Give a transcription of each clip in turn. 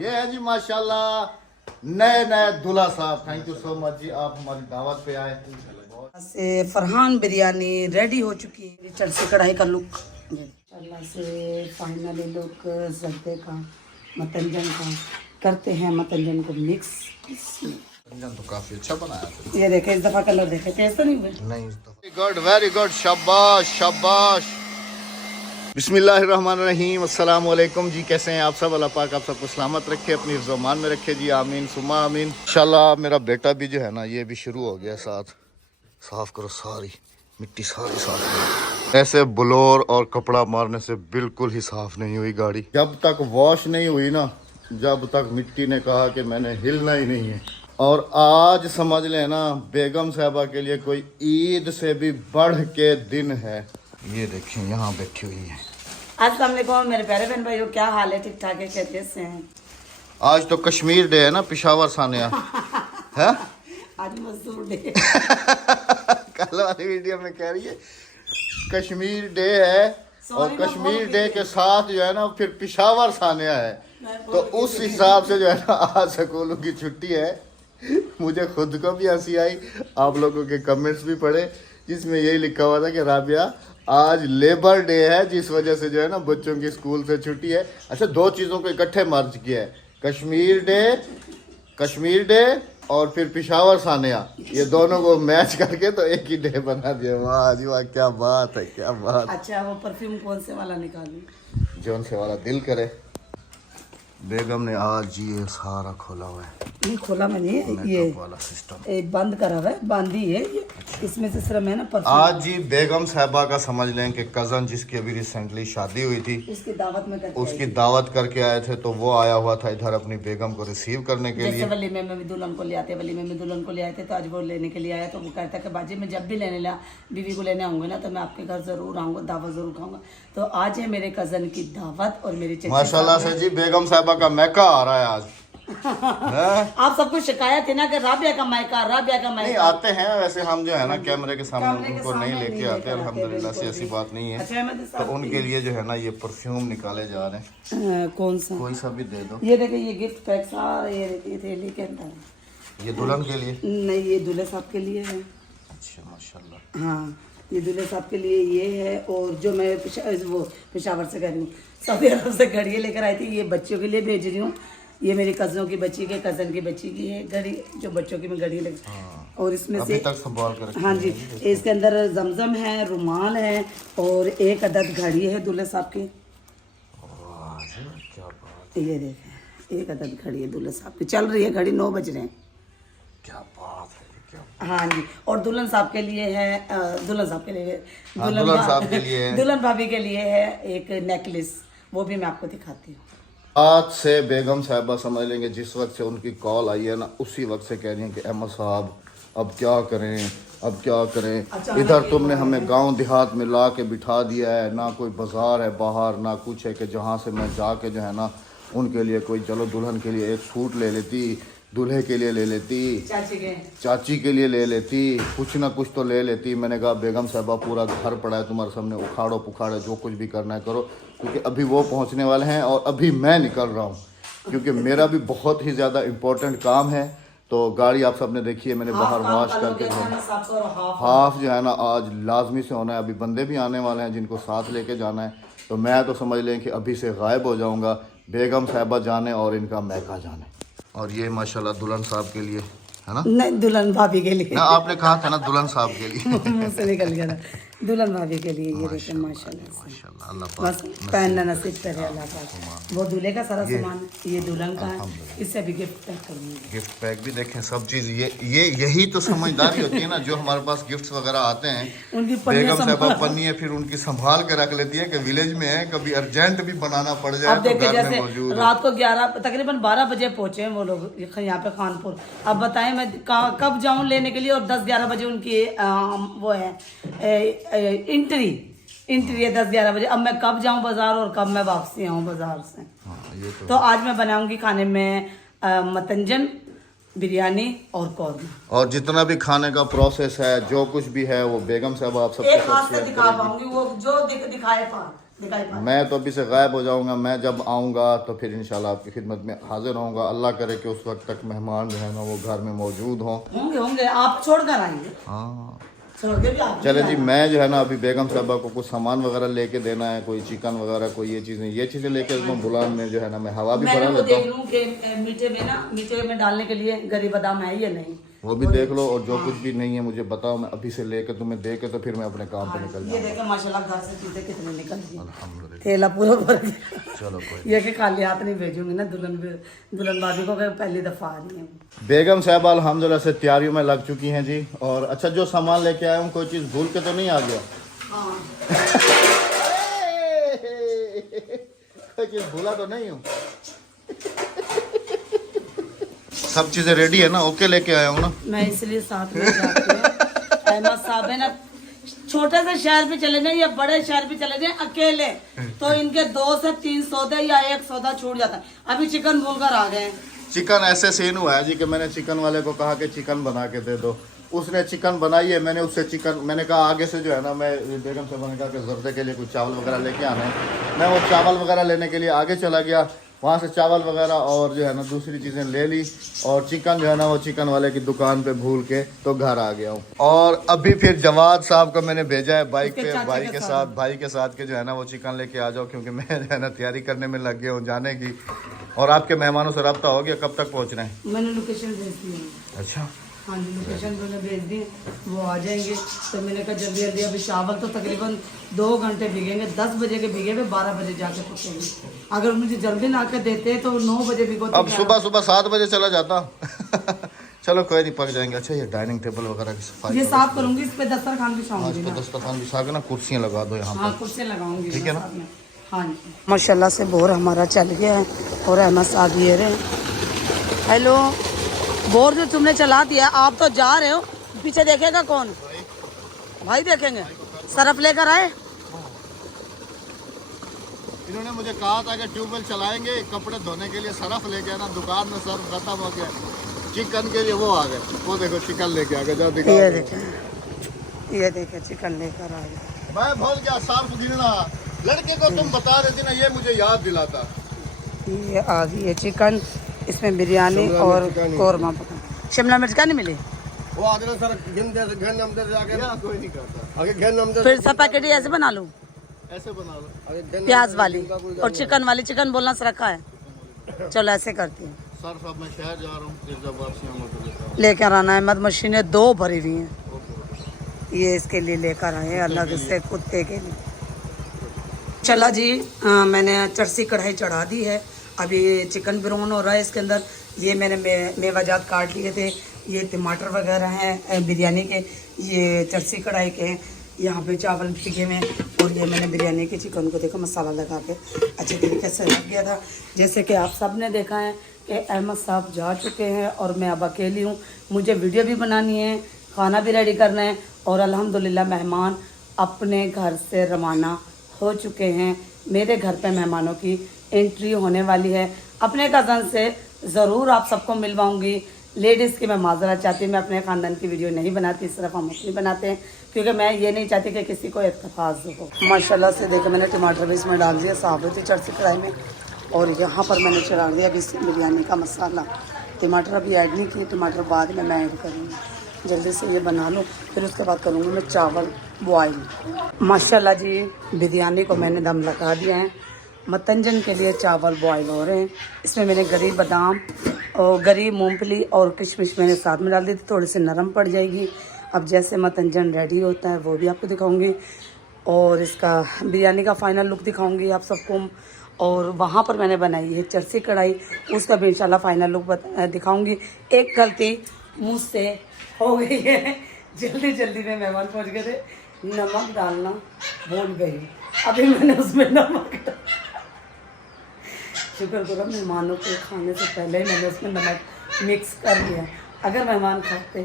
ये है जी माशाल्लाह नए नए दूल्हा साहब। थैंक यू सो मच जी, आप हमारी दावत पे आए। से फरहान बिरयानी रेडी हो चुकी है। चट से कढ़ाई का लुक अल्लाह से फाइनली लुक जर्दे का मतंजन का करते हैं। मतंजन को मिक्स। व्यंजन तो काफी अच्छा बनाया था। ये देखे इस दफा कलर देखे टेस्ट तो नहीं हुए। नहीं वेरी गुड शाबाश शाबाश। बिस्मिल्लाहिर्रहमानिर्रहीम। अस्सलाम वालेकुम जी, कैसे हैं आप सब? अल्लाह पाक आप सबको सलामत रखे, अपनी ज़मान में रखे जी, आमीन सुमा आमीन। इंशाल्लाह मेरा बेटा भी जो है ना ये भी शुरू हो गया साथ। साफ करो सारी मिट्टी सारी साफ करो। ऐसे ब्लोर और कपड़ा मारने से बिल्कुल ही साफ नहीं हुई गाड़ी। जब तक वॉश नहीं हुई ना, जब तक मिट्टी ने कहा कि मैंने हिलना ही नहीं है। और आज समझ लेना बेगम साहबा के लिए कोई ईद से भी बढ़ के दिन है। ये देखिए यहाँ बैठी हुई है। अस्सलाम वालेकुम मेरे प्यारे बहन भाइयों, क्या हाल है? ठीक ठाक है, खैरियत से हैं? आज तो कश्मीर डे है ना, पेशावर सानिया है। आज मजदूर डे। कल वाली वीडियो में कह रही है कश्मीर डे है और कश्मीर डे के साथ जो है ना फिर पेशावर सानिया है। तो उस हिसाब से जो है ना आज स्कूलों की छुट्टी है। मुझे खुद को भी हंसी आई, आप लोगों के कमेंट्स भी पढ़े जिसमें यही लिखा हुआ था कि राबिया आज लेबर डे है, जिस वजह से जो है ना बच्चों की स्कूल से छुट्टी है। अच्छा, दो चीज़ों को इकट्ठे मर्ज किया है, कश्मीर डे और फिर पेशावर सानिया, ये दोनों को मैच करके तो एक ही डे बना दिया। वाह जी वाह, क्या बात है, क्या बात। अच्छा, वो परफ्यूम कौन से वाला निकालूं? जौन से वाला दिल करे। बेगम ने आज ये सारा खोला हुआ है। नहीं खोला मैंने, ये वाला सिस्टम बंद करा हुआ है, बांधी है ये। इसमें से सिर्फ मैं ना परफ्यूम। आज जी बेगम साहबा का समझ लें कि कज़न जिसकी अभी रिसेंटली शादी हुई थी, उसकी दावत में करके उसकी दावत करके आए थे। तो वो आया हुआ था इधर अपनी बेगम को रिसीव करने के लिए। जैसे वलीमे में भी दुल्हन को ले आते, वलीमे में दुल्हन को ले आए थे, तो आज वो लेने के लिए आया। तो वो कहता कि बाजी मैं जब भी लेने ला बीवी को लेने आऊंगा ना तो मैं आपके घर जरूर आऊंगा, दावत जरूर खाऊंगा। तो आज है मेरे कजन की दावत और मेरी माशाल्लाह से जी बेगम साहबा का मैका आ रहा है आज। आप सबको शिकायत है ना कि राबिया का मायका, राबिया का नहीं मायका। आते हैं वैसे हम जो है ना कैमरे के सामने उनको नहीं लेके आते, अल्हम्दुलिल्लाह से ऐसी बात नहीं है। तो उनके लिए जो है ना ये परफ्यूम निकाले जा रहे हैं। कौन सा? कोई सा भी दे दो। ये देखिए ये गिफ्ट पैक सारे ये थैली के अंदर। ये दुल्हन के लिए नहीं, ये दूल्हे साहब के लिए है। अच्छा माशाल्लाह। हाँ, ये दूल्हे साहब के लिए ये है। और जो मैं वो पेशावर से कर रही हूँ, सऊदी अरब से घड़ी लेकर आई थी, ये बच्चों के लिए भेज रही हूँ। ये मेरी कज़नों की बच्ची के कज़न की बच्ची की है घड़ी, जो बच्चों की मैं घड़ी लेकर। और इसमें अभी से तक संभाल कर रखी हाँ जी, इसके अंदर जमजम है, रुमाल है और एक अदद घड़ी है दूल्हे साहब की। क्या बात, ये देखें, एक अदद घड़ी है दूल्हे साहब की, चल रही है घड़ी, 9 बज रहे हैं। क्या बात है, क्या हाँ जी, और दुल्हन साहब के लिए है, दुल्हन साहब के लिए, दुल्हन साहब के लिए है। दुल्हन भाभी के लिए है एक नेकलेस, वो भी मैं आपको दिखाती हूँ। आज से बेगम साहबा समझ लेंगे जिस वक्त से उनकी कॉल आई है ना, उसी वक्त से कह रही हैं कि अहमद साहब अब क्या करें, अब क्या करें। इधर तुमने हमें गांव देहात में ला के बिठा दिया है, ना कोई बाजार है बाहर, ना कुछ है कि जहां से मैं जाके जो है ना उनके लिए कोई, चलो दुल्हन के लिए एक सूट ले लेती, दूल्हे के लिए ले लेती, चाची के लिए ले लेती, कुछ ना कुछ तो ले लेती। मैंने कहा बेगम साहबा पूरा घर पड़ा है तुम्हारे सामने, उखाड़ो पुखाड़ो, जो कुछ भी करना है करो, क्योंकि अभी वो पहुंचने वाले हैं और अभी मैं निकल रहा हूं, क्योंकि मेरा भी बहुत ही ज़्यादा इम्पोर्टेंट काम है। तो गाड़ी आप सबने देखी है मैंने बाहर वॉश करके, हाफ जो है ना आज लाजमी से होना है। अभी बंदे भी आने वाले हैं जिनको साथ लेके जाना है। तो मैं तो समझ लें कि अभी से गायब हो जाऊँगा, बेगम साहबा जाने और इनका मैका जाने। और ये माशाल्लाह दुल्हन साहब के लिए है ना? नहीं, दुल्हन भाभी के लिए ना, आपने कहा था ना दुल्हन साहब के लिए। मुंह से निकल गया था, दुल्हन भाभी के लिए। ये देखिए माशाल्लाह, अल्लाह बस पहनना नसीब करे अल्लाह पाक। वो दूल्हे का सारा सामान, ये दुल्हन का है, इससे भी गिफ्ट पैक करूँगी। गिफ्ट पैक भी देखें, सब चीज़ ये यही तो समझदारी होती है ना, जो हमारे पास गिफ्ट्स वगैरह आते हैं उनकी बेगम साहबा पन्नी है, फिर उनकी संभाल के रख लेती है कि विलेज में है, कभी अर्जेंट भी बनाना पड़ जाए अब तो देखिए, घर में जैसे मौजूद है। रात को 11 तकरीबन 12 बजे पहुंचे हैं वो लोग यहाँ पे खानपुर। अब बताएं मैं कब जाऊं लेने के लिए, और 10-11 बजे उनकी वो है इंट्री है 10-11 बजे। अब मैं कब जाऊं बाजार और कब मैं वापसी आऊं बाजार से। ये तो आज मैं बनाऊंगी खाने में मतंजन, बिरयानी और कौरमा। और जितना भी खाने का प्रोसेस है, जो कुछ भी है, वो बेगम साहब आप सबके एक हाथ से दिखा पाऊंगी, वो जो दिखाए दिखाई पा मैं तो अभी से गायब हो जाऊंगा। मैं जब आऊँगा तो फिर इंशाल्लाह आपकी खिदमत में हाजिर होऊंगा। अल्लाह करे कि उस वक्त तक मेहमान जो है ना वो घर में मौजूद हों। होंगे होंगे, आप छोड़ कर आएंगे। हाँ छोड़ के भी आप चले जी, मैं जो है ना अभी बेगम साहबा को कुछ सामान वगैरह लेके देना है, कोई चिकन वगैरह, कोई ये चीज़ें लेके उसको बुलान में जो है ना मैं हवा भी भरा मैंने वो लेता देख हूँ। लूँ कि मीठे में डालने के लिए गरी बादाम है या नहीं। वो भी देख लो, और जो कुछ भी नहीं है मुझे बताओ, मैं अभी से लेके तुम्हें दे के तो फिर मैं अपने काम पे निकल ये जाऊँगा। देखो माशाल्लाह घर से चीजें कितनी निकल गई। अल्हम्दुलिल्लाह। थैला पूरा भर गया। चलो कोई ये कि खाली हाथ नहीं भेजूंगी ना दुल्हन भाभी को, कि पहली दफा आ रही है। बेगम साहबा अल्हम्दुलिल्लाह से तैयारियों में लग चुकी हैं जी। और अच्छा, जो सामान लेके आया हूँ कोई चीज़ भूल के तो नहीं आ गया? हाँ कोई चीज़ भूला तो नहीं हूँ? सब चीज़ें रेडी है ना? ओके लेके आया हूँ ना? मैं इसलिए साथ में जाती हूँ। अहमद साहब है ना, छोटे से शहर पे चले जाए या बड़े शहर पे चले जाए अकेले, तो इनके 2 से 3 सौदे या 1 सौदा छूट जाता है। अभी चिकन भूल कर आ गए। चिकन ऐसे सीन हुआ है जी कि मैंने चिकन वाले को कहा कि चिकन बना के दे दो, उसने चिकन बनाई है। मैंने उससे चिकन, मैंने कहा आगे से जो है ना, मैं बेगम से मैंने कहा कि जर्दे के लिए कुछ चावल वगैरह लेके आना है। मैं वो चावल वगैरह लेने के लिए आगे चला गया, वहाँ से चावल वगैरह और जो है ना दूसरी चीज़ें ले ली, और चिकन जो है ना वो चिकन वाले की दुकान पे भूल के तो घर आ गया हूँ। और अभी फिर जवाद साहब को मैंने भेजा है बाइक पे, भाई के साथ के जो है ना वो चिकन लेके आ जाओ, क्योंकि मैं जो है ना तैयारी करने में लग गया हूँ जाने की। और आपके मेहमानों से रब्ता हो गया, कब तक पहुँच रहे हैं? मैंने लोकेशन भेज दी है। अच्छा, हाँ जी, लोकेशन मैंने भेज दी, वो आ जाएंगे। तो मैंने कहा जल्दी जल्दी, अभी चावल तो तकरीबन 2 घंटे भीगेंगे, 10 बजे के भीगे हुए 12 बजे जाके पकेंगे। अगर मुझे जल्दी ला के देते तो 9 बजे भिगोते। अब सुबह 7 बजे चला जाता। चलो कोई नहीं, पक जाएंगे। अच्छा, ये डाइनिंग टेबल वगैरह की सफाई ये साफ करूंगी, इस पे दस्तरखान बिछाऊंगी ना। दस्तरखान बिछा के ना कुर्सियाँ लगा दो यहाँ हाँ, पर। कुर्सियाँ लगाऊंगी, ठीक है ना? साथ में। हाँ जी, माशाल्लाह से बोर हमारा चल गया है। और अहमद साहब ये रहे। हेलो, बोर जो तुमने चला दिया, आप तो जा रहे हो, पीछे देखेगा कौन? भाई देखेंगे। सरफ लेकर आए? इन्होंने मुझे कहा था कि ट्यूबवेल चलाएंगे, कपड़े धोने के लिए सरफ लेके आना। दुकान में सर्फ खत्म हो गया, चिकन के लिए वो आ गए। वो देखो चिकन लेके आ गए, जा दिखा। ये देखे चिकन लेकर आए। मैं भूल गया सर्फ गिनना। लड़के को तुम बता रहे थे ना, ये मुझे याद दिलाता। ये आ गई है चिकन, इसमें बिरयानी और कौरमा पका। शिमला मिर्च का नहीं मिली? वो आगे सर कोई नहीं करता। आगे फिर सब पैकेट ही ऐसे बना लूँ, ऐसे बना लो, प्याज वाली और चिकन वाली। चिकन बोलना से रखा है। चलो ऐसे करती हूँ। सर साहब मैं शहर जा रहा हूँ, फिर जब वापसी आऊंगा तो लेकर आऊंगा। लेकर आना है, मत मशीनें 2 भरी हुई हैं, ये इसके लिए लेकर आए हैं, अलग से कुत्ते के लिए। चला जी, मैंने चरसी कढ़ाई चढ़ा दी है। अभी चिकन ब्राउन हो रहा है इसके अंदर। ये मैंने मेवाजात काट लिए थे, ये टमाटर वगैरह हैं बिरयानी के, ये चरसी कढ़ाई के हैं। यहाँ पे चावल भिगे में, और ये मैंने बिरयानी के चिकन को देखो मसाला लगा के अच्छे तरीके से रख गया था। जैसे कि आप सब ने देखा है कि अहमद साहब जा चुके हैं और मैं अब अकेली हूँ। मुझे वीडियो भी बनानी है, खाना भी रेडी करना है, और अल्हम्दुलिल्लाह मेहमान अपने घर से रवाना हो चुके हैं। मेरे घर पे मेहमानों की एंट्री होने वाली है। अपने कज़न से ज़रूर आप सबको मिलवाऊंगी। लेडीज़ की मैं माजरा चाहती हूँ, मैं अपने ख़ानदान की वीडियो नहीं बनाती, सिर्फ हम अपनी बनाते हैं, क्योंकि मैं ये नहीं चाहती कि किसी को एतराज़ हो। माशाल्लाह से देखो, मैंने टमाटर भी इसमें डाल दिया साबुत ही चरसी कढ़ाई में, और यहाँ पर मैंने चढ़ा दिया बिरयानी का मसाला। टमाटर अभी ऐड नहीं किए, टमाटर बाद में मैं ऐड करूँगी। जल्दी से ये बना लूँ, फिर उसके बाद करूँगी मैं चावल बॉयल। माशाल्लाह जी, बिरयानी को मैंने दम लगा दिया है। मतंजन के लिए चावल बॉयल हो रहे हैं। इसमें मैंने गरी बादाम और गरी मूंगफली और किशमिश मैंने साथ में डाल दी थी, थोड़ी सी नरम पड़ जाएगी। अब जैसे मतंजन रेडी होता है वो भी आपको दिखाऊंगी, और इसका बिरयानी का फाइनल लुक दिखाऊंगी आप सबको। और वहाँ पर मैंने बनाई है चरसी कढ़ाई, उसका भी इंशाल्लाह फाइनल लुक दिखाऊंगी। एक गलती मुझसे हो गई है, जल्दी जल्दी में मेहमान पहुँच गए थे, नमक डालना भूल गई। अभी मैंने उसमें नमक डाला, शुक्र करो मेहमानों के खाने से पहले ही मैंने उसमें नमक मिक्स कर लिया। अगर मेहमान खाते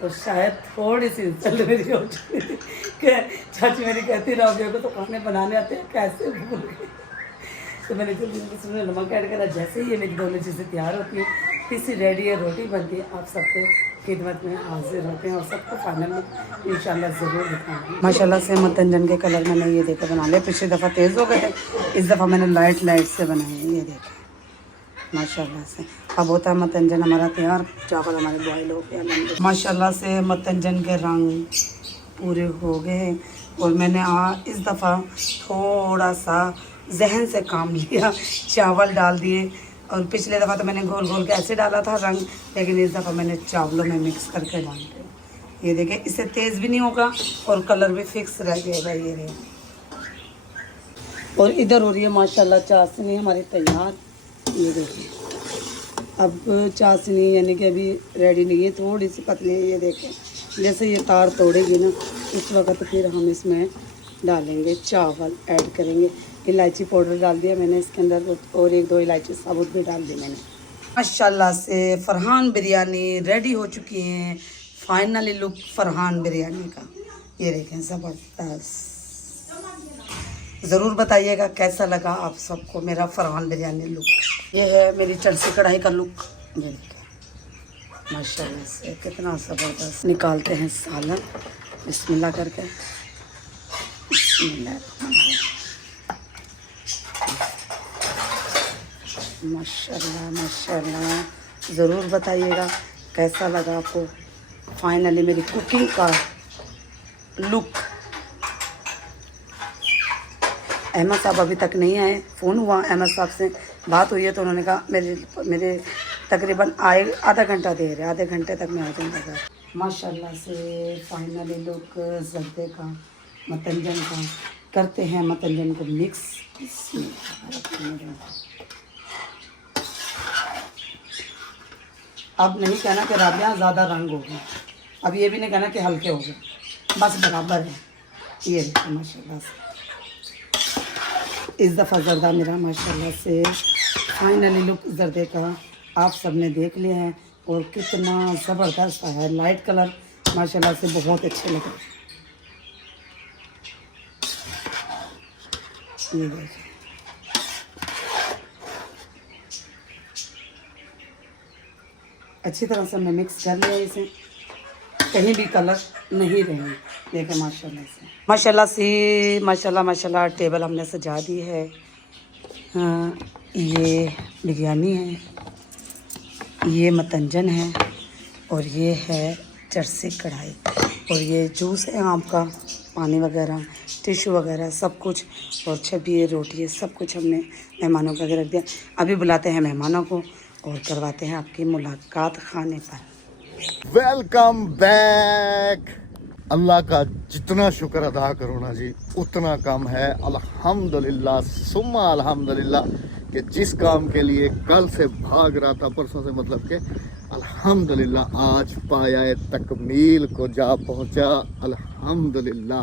तो शायद थोड़ी सी इंसल्ट मेरी हो चुकी थी कि चाची मेरी कहती राबिया को तो खाने बनाने आते हैं, कैसे भूल गई। तो मैंने जल्दी उसमें नमक ऐड करा। जैसे ही ये मेरी दोनों चीज़ें तैयार होती हैं पीसी रेडी है, रोटी बनती है, आप सबके खिदमत में हाजिर होते हैं और सबको फाइनल में इंशाल्लाह ज़रूर दिखाएंगे। माशाल्लाह से मतंजन के कलर मैंने ये देखे बना लिया, पिछली दफ़ा तेज़ हो गए थे, इस दफ़ा मैंने लाइट से बनाए हैं, ये देखें माशाल्लाह से। अब होता है मतंजन हमारा तैयार, चावल हमारे बॉयल हो गया माशाल्लाह से। मतंजन के रंग पूरे हो गए और मैंने इस दफ़ा थोड़ा सा जहन से काम लिया, चावल डाल दिए और पिछले दफ़ा तो मैंने गोल गोल के ऐसे डाला था रंग, लेकिन इस दफ़ा मैंने चावलों में मिक्स करके डाल दिया। ये देखिए, इससे तेज़ भी नहीं होगा और कलर भी फिक्स रह जाएगा। ये देखिए, और इधर हो रही है माशाल्लाह चाशनी हमारी तैयार। ये देखिए, अब चाशनी यानी कि अभी रेडी नहीं है, थोड़ी सी पतली है। ये देखें, जैसे ये तार तोड़ेगी ना उस वक्त फिर हम इसमें डालेंगे चावल, ऐड करेंगे। इलायची पाउडर डाल दिया मैंने इसके अंदर और 1-2 इलायची साबुत भी डाल दी मैंने। माशाल्लाह से फरहान बिरयानी रेडी हो चुकी है। फाइनली लुक फरहान बिरयानी का ये देखें, ज़बरदस्त। ज़रूर बताइएगा कैसा लगा आप सबको मेरा फरहान बिरयानी लुक। ये है मेरी चरसी कढ़ाई का लुक। ये देखें माशाल्लाह से कितना ज़बरदस्त। निकालते हैं सालन, बिस्मिल्लाह करके। बिस्मिल्लाह माशाल्लाह माशाल्लाह। ज़रूर बताइएगा कैसा लगा आपको फाइनली मेरी कुकिंग का लुक। अहमद साहब अभी तक नहीं आए, फ़ोन हुआ अहमद साहब से बात हुई है तो उन्होंने कहा मेरे तकरीबन आधा घंटा देर है, आधे घंटे तक मैं आ जाऊँगा घर। माशाल्लाह से फाइनली लुक ज़र्दे का मतंजन का। करते हैं मतंजन को मिक्स। अब नहीं कहना कि राबिया ज़्यादा रंग हो गया, अब ये भी नहीं कहना कि हल्के हो गए, बस बराबर है। ये देखिए माशाल्लाह से इस दफ़ा ज़र्दा मेरा माशाल्लाह से फाइनली लुक ज़र्दे का आप सब ने देख लिया है और कितना ज़बरदस्त है। लाइट कलर माशाल्लाह से बहुत अच्छे लग रहे हैं। ये देखिए, अच्छी तरह से मैं मिक्स कर लिया इसे, कहीं भी कलर नहीं रहेंगे। देखें माशाल्लाह से माशाल्लाह टेबल हमने सजा दी है। ये बिरयानी है, ये मतंजन है और ये है चरसी कढ़ाई और ये जूस है आम का, पानी वगैरह, टिश्यू वगैरह सब कुछ और छबी रोटी है, सब कुछ हमने मेहमानों के आगे रख दिया। अभी बुलाते हैं मेहमानों को और करवाते हैं आपकी मुलाकात खाने पर। Welcome back. अल्लाह का जितना शुक्र अदा करो ना जी उतना कम है। अल्हम्दुलिल्लाह सुम्मा अल्हम्दुलिल्लाह कि जिस काम के लिए कल से भाग रहा था, परसों से मतलब कि, अल्हम्दुलिल्लाह आज पाया तकमील को जा पहुंचा। अल्हम्दुलिल्लाह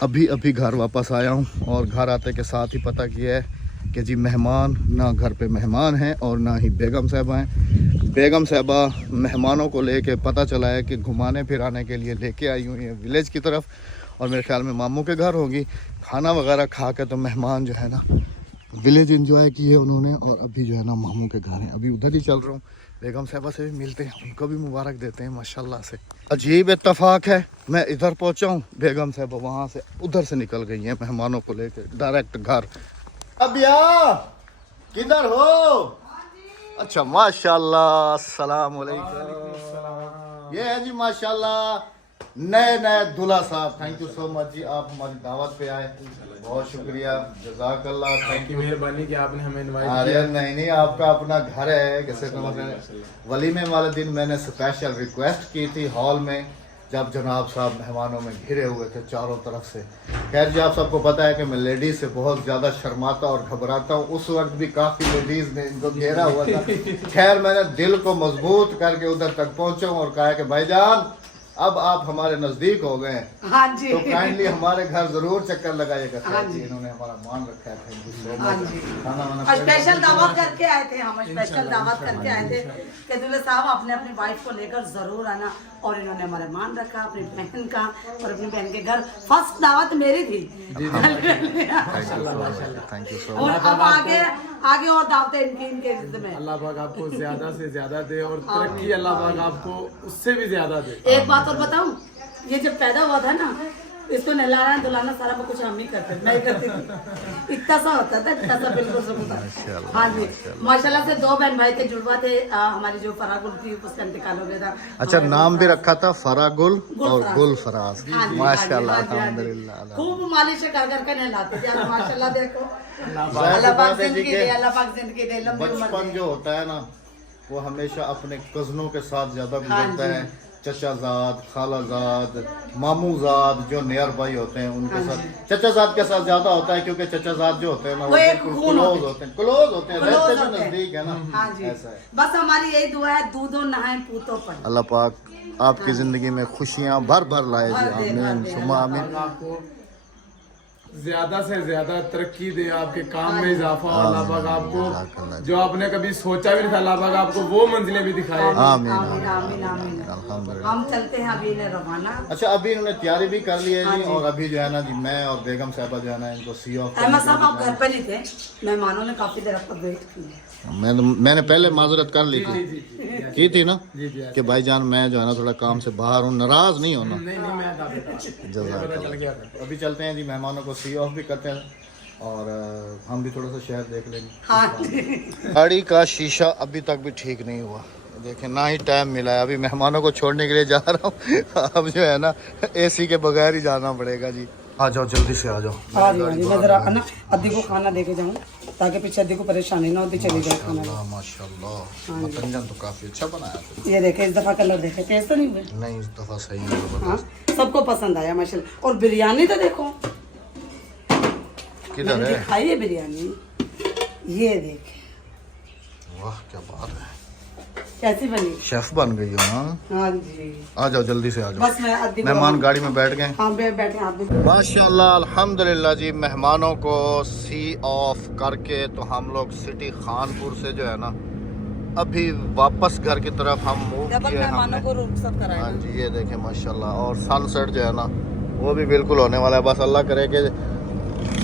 अभी घर वापस आया हूं और घर आते के साथ ही पता किया है कि जी मेहमान ना घर पे मेहमान हैं और ना ही बेगम साहबा हैं। बेगम साहबा मेहमानों को लेके पता चला है कि घुमाने फिराने के लिए लेके आई हुई हैं विलेज की तरफ और मेरे ख्याल में मामू के घर होंगी। खाना वगैरह खा के तो मेहमान जो है ना विलेज एंजॉय किए उन्होंने और अभी जो है ना मामू के घर हैं। अभी उधर ही चल रहा हूँ, बेगम साहबा से भी मिलते हैं, उनको भी मुबारक देते हैं। माशाल्लाह से अजीब इत्तेफाक है, मैं इधर पहुँचा हूँ, बेगम साहबा वहाँ से उधर से निकल गई हैं मेहमानों को लेकर डायरेक्ट घर। अब यार किधर हो? अच्छा माशाल्लाह, अस्सलाम वालेकुम। ये है जी माशाल्लाह नए दूल्हा साहब। थैंक यू सो मच जी, आप हमारी दावत पे आए, बहुत शुक्रिया, जज़ाकल्लाह। थैंक यू, मेहरबानी कि आपने हमें इनवाइट किया। अरे नहीं आपका अपना घर है। कैसे वलीमे वाले दिन मैंने स्पेशल रिक्वेस्ट की थी हॉल में, जब जनाब साहब मेहमानों में घिरे हुए थे चारों तरफ से। खैर जी आप सबको पता है कि मैं लेडीज़ से बहुत ज़्यादा शर्माता और घबराता हूँ, उस वक्त भी काफ़ी लेडीज़ ने इनको घेरा हुआ था। खैर मैंने दिल को मजबूत करके उधर तक पहुँचा और कहा कि भाईजान अब आप हमारे नज़दीक हो गए, हाँ जी, तो काइंडली हमारे घर ज़रूर चक्कर लगाइएगा। हाँ जी, इन्होंने हमारा मान रखा है। हाँ जी, स्पेशल दावत करके आए थे हम, स्पेशल दावत करके आए थे कि दूल्हे साहब अपने अपनी वाइफ को लेकर ज़रूर आना और इन्होंने हमारा मान रखा अपनी बहन का और अपनी बहन के घर। फर्स्ट दावत मेरी थी और अब आगे आगे और दावतें इनकी इनके इज्जत में। अल्लाह पाक आपको ज्यादा से ज्यादा दे और तरक्की अल्लाह पाक आपको उससे भी ज्यादा दे। एक बात और बताऊं, ये जब पैदा हुआ था ना, इसको नहलाना धुलाना सारा मैं कुछ हम ही करते थे, नहीं करती थी। इतना सा होता था, इतना सा बिल्कुल सब होता था। हाँ जी, माशाल्लाह से 2 बहन भाई थे, जुड़वा थे। हमारी जो फरागुल थी उसका इंतकाल हो गया था। अच्छा, नाम भी रखा था फरागुल और गुल फराज। हाँ जी, माशाल्लाह, हाँ जी, हाँ जी। अल्हम्दुलिल्लाह। खूब मालिश कर कर के नहलाते थे माशाल्लाह। देखो जाहिर अल्लाह पाक बात है जी जिंदगी कि दे, अल्लाह पाक जिंदगी दे, लंबी उम्र बचपन दे। जो होता है ना, वो हमेशा अपने कजनों के साथ ज्यादा हाँ गुजरता जी। है। चचाजाद, खालाजाद, मामूजाद जो नियर भाई होते हैं उनके साथ। चचाजाद के साथ ज्यादा होता है क्योंकि चचाजाद जो होते हैं ना वो वो एक बिल्कुल खून क्लोज होते होते हैं, क्लोज होते हैं, क्लोज रहते भी होते हैं। नजदीक है ना। हाँ जी, ऐसा है। बस हमारी यही दुआ है, दूधो नहाए पूतो पर। अल्लाह पाक आपकी जिंदगी में खुशियां भर भर लाए जी। भर दे, आमीन भर दे, सुम्मा अल्लाह आमीन। आपको ज्यादा से ज्यादा तरक्की दे, आपके काम में इजाफा हो। अल्लाह पाक आपको जो आपने कभी सोचा भी नहीं था, अल्लाह पाक आपको वो मंजिलें भी दिखाए। आमीन आमीन आमीन आमीन। अल्हम्दुलिल्लाह। हम चलते हैं अभी इन्हें रवाना। अच्छा, अभी इन्होंने तैयारी भी कर ली है हाँ जी। जी। और अभी जो है ना जी, मैं और बेगम साहबा जो है ना इनको सी ऑफ अहमद साहब आप घर पे नहीं थे, मेहमानों ने काफी देर आपका वेट किया। मैंने पहले माजरत कर ली थी, की थी ना जी जी। कि भाईजान मैं जो है ना थोड़ा काम से बाहर हूँ, नाराज नहीं होना। नहीं नहीं, मैं काफी पता चल गया था। अभी चलते हैं जी, मेहमानों को सी ऑफ भी करते हैं और हम भी थोड़ा सा शहर देख लेंगे। हाँ जी। गाड़ी का शीशा अभी तक भी ठीक नहीं हुआ, देखें ना ही टाइम मिला है। अभी मेहमानों को छोड़ने के लिए जा रहा हूँ। अब जो है ना एसी के बगैर ही जाना पड़ेगा जी। आ जाओ, जल्दी से आ जाओ। हाँ जी, हाँ जी, मैं जरा ना अद्दी को खाना दे के जाऊँ ताकि पीछे अद्दी को परेशानी ना होती, चली जाए खाना। माशाल्लाह माशाल्लाह, मतंजन तो काफी अच्छा बनाया था। ये देखे, इस दफा कलर देखे, तेज तो नहीं हुए? नहीं, इस दफा सही है। हाँ, सबको पसंद आया माशाल्लाह। और बिरयानी तो देखो, किधर मैंने है? दिखाई है बिरयानी, ये देख वाह क्या बात है, कैसी बनी। शेफ बन गई हो ना। हाँ जी, आ जाओ जल्दी से आ जाओ। बस मैं अद्दी को मेहमान गाड़ी में बैठ गए। हाँ बैठे आप भी। माशाल्लाह अल्हम्दुलिल्लाह जी, मेहमानों को सी ऑफ करके तो हम लोग सिटी खानपुर से जो है ना अभी वापस घर की तरफ हम मूव डबल किए मेहमानों हमने। को रुखसत कराया। हाँ जी, ये देखें माशाल्लाह। और सनसेट जो है ना वो भी बिल्कुल होने वाला है। बस अल्लाह करे कि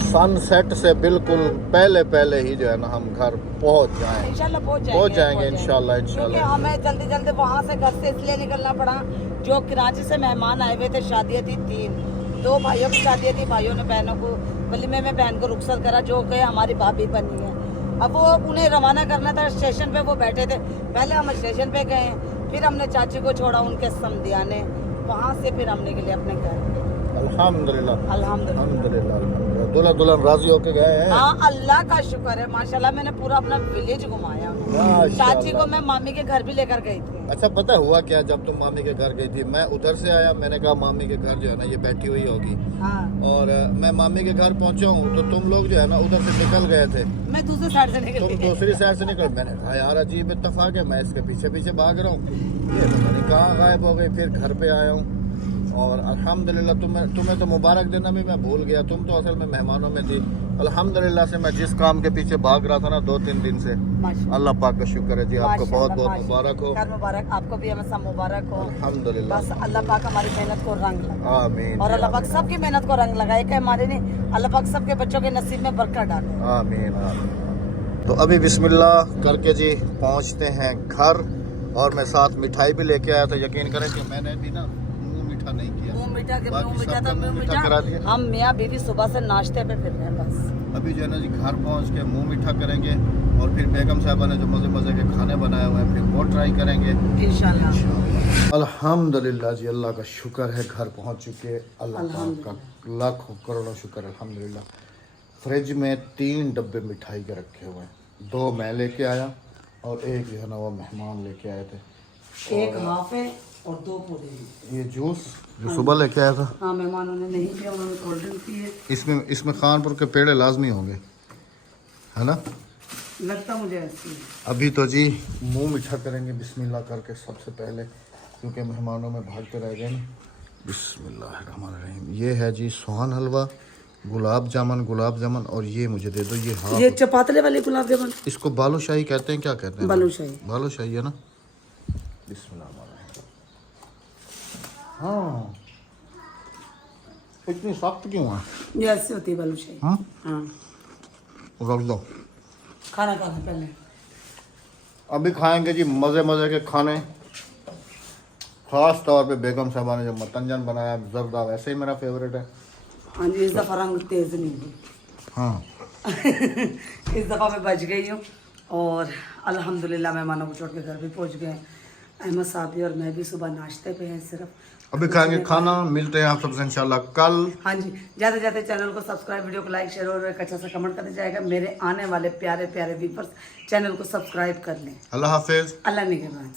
सनसेट से बिल्कुल पहले पहले ही जो है ना हम घर पहुंच जाएं। इंशाल्लाह पहुंच जाएंगे इंशाल्लाह क्योंकि इंशाल्लाह। हमें जल्दी जल्दी वहाँ से घर से इसलिए निकलना पड़ा, जो कराची से मेहमान आए हुए थे, शादियाँ थी 3, 2 भाइयों की शादियाँ थी। भाइयों ने बहनों को वलीमे में बहन को रुखसत करा, जो कि हमारी भाभी बनी है। अब वो उन्हें रवाना करना था स्टेशन पे, वो बैठे थे। पहले हम स्टेशन पे गए, फिर हमने चाची को छोड़ा उनके समधियाने, वहाँ से फिर हम निकले अपने घर पे। अल्हम्दुलिल्लाह अल्हम्दुलिल्लाह। अल्हम्दुलिल्लाह। दुल्हा दुल्हन राजी होके गए हैं। हाँ, अल्लाह का शुक्र है माशाल्लाह। मैंने पूरा अपना विलेज घुमाया। माशाल्लाह। चाची को मैं मामी के घर भी लेकर गई थी। अच्छा, पता हुआ क्या, जब तुम मामी के घर गई थी मैं उधर से आया, मैंने कहा मामी के घर जो है ना ये बैठी हुई होगी। हाँ, और मैं मामी के घर पहुंचा हूँ तो तुम लोग जो है ना उधर से निकल गए थे, मैं दूसरी साइड से निकल तुम गई। दूसरी साइड से निकल। मैंने कहा यार अजीब इत्तेफाक है, मैं इसके पीछे पीछे भाग रहा हूँ, ये तो मैंने कहाँ गायब हो गई। फिर घर पे आया हूँ और अल्हम्दुलिल्लाह तुम्हें तो मुबारक देना भी मैं भूल गया। तुम तो असल में मेहमानों में थी। अल्हम्दुलिल्लाह से मैं जिस काम के पीछे भाग रहा था ना 2-3 दिन से, माशाल्लाह। अल्लाह पाक का शुक्र है जी। आपको बहुत बहुत माशाल्लाह। मुबारक हो। खैर मुबारक, आपको भी हमेशा मुबारक हो। अल्हम्दुलिल्लाह। बस अल्लाह पाक हमारी मेहनत को रंग लगाए आमीन और अल्लाह पाक सबकी मेहनत को रंग लगाए, कि हमारे नहीं, अल्लाह पाक सबके बच्चों के नसीब में बरकत डाले। आमीन आमीन। तो अभी बिस्मिल्लाह करके जी पहुंचते हैं घर। और मैं साथ मिठाई भी लेके आया था। यकीन करें कि मैंने भी ना मुंह मीठा नहीं किया। मुंह मीठा के बाकी मुंह मीठा सबका था, मुंह मुंह मीठा करा दिया। मीठा। हम मियाँ बीवी सुबह से नाश्ते पे फिर रहे हैं बस। अभी जो है ना जी घर पहुंच के मुंह मीठा करेंगे और फिर बेगम साहबा ने जो मज़े मज़े के खाने बनाए हुए हैं फिर वो ट्राई करेंगे इंशाल्लाह। अल्हम्दुलिल्लाह जी, अल्लाह का शुक्र है घर पहुंच चुके। अल्लाह पाक का लाखों करोड़ों शुक्र अल्हम्दुलिल्लाह। फ्रिज में 3 डब्बे मिठाई के रखे हुए हैं, 2 मैं लेके आया और एक जो है ना वो मेहमान लेके आए थे। एक हाफ है और 2 पूरे हैं। ये जूस जो सुबह लेके आया था, हाँ, मेहमानों ने नहीं किया, उन्होंने कोल्ड ड्रिंक पी है। इसमें खानपुर के पेड़े लाजमी होंगे, है ना। लगता मुझे ऐसी है। अभी तो जी मुंह मीठा करेंगे बिस्मिल्लाह करके सबसे पहले, क्योंकि मेहमानों में भागते रह गए ना। बिस्मिल्लाहिर्रहमानिर्रहीम। ये है जी सोहन हलवा, गुलाब जामुन और ये मुझे दे दो। ये हाँ, ये चपातले वाले गुलाब जामुन, इसको बालूशाही कहते हैं, क्या कहते हैं? बालूशाही है ना। बिस्मिल्लाह। हाँ, इतनी सख्त क्यों है? ये ऐसे होती है बालूशाही। हाँ, हाँ, रख दो। खाना खाना पहले। अभी खाएंगे जी मज़े मज़े के खाने। ख़ास तौर पे बेगम साहबा ने जो मतंजन बनाया ज़रदा वैसे ही मेरा फेवरेट है। हाँ जी, इस दफ़ा रंग तेज़ नहीं हुई। हाँ इस दफ़ा मैं बच गई हूँ और अल्हम्दुलिल्लाह मेहमानों को छोड़ के घर भी पहुँच गए। अहमद साहब भी और मैं भी सुबह नाश्ते पे हैं सिर्फ। अभी खाएंगे खाना। मिलते हैं आप सबसे इंशाल्लाह कल। हाँ जी, जाते जाते चैनल को सब्सक्राइब, वीडियो को लाइक, शेयर और एक अच्छा सा कमेंट कर जाएगा। मेरे आने वाले प्यारे प्यारे व्यूअर्स चैनल को सब्सक्राइब कर लें। अल्लाह हाफिज़। अल्लाह निगहबान।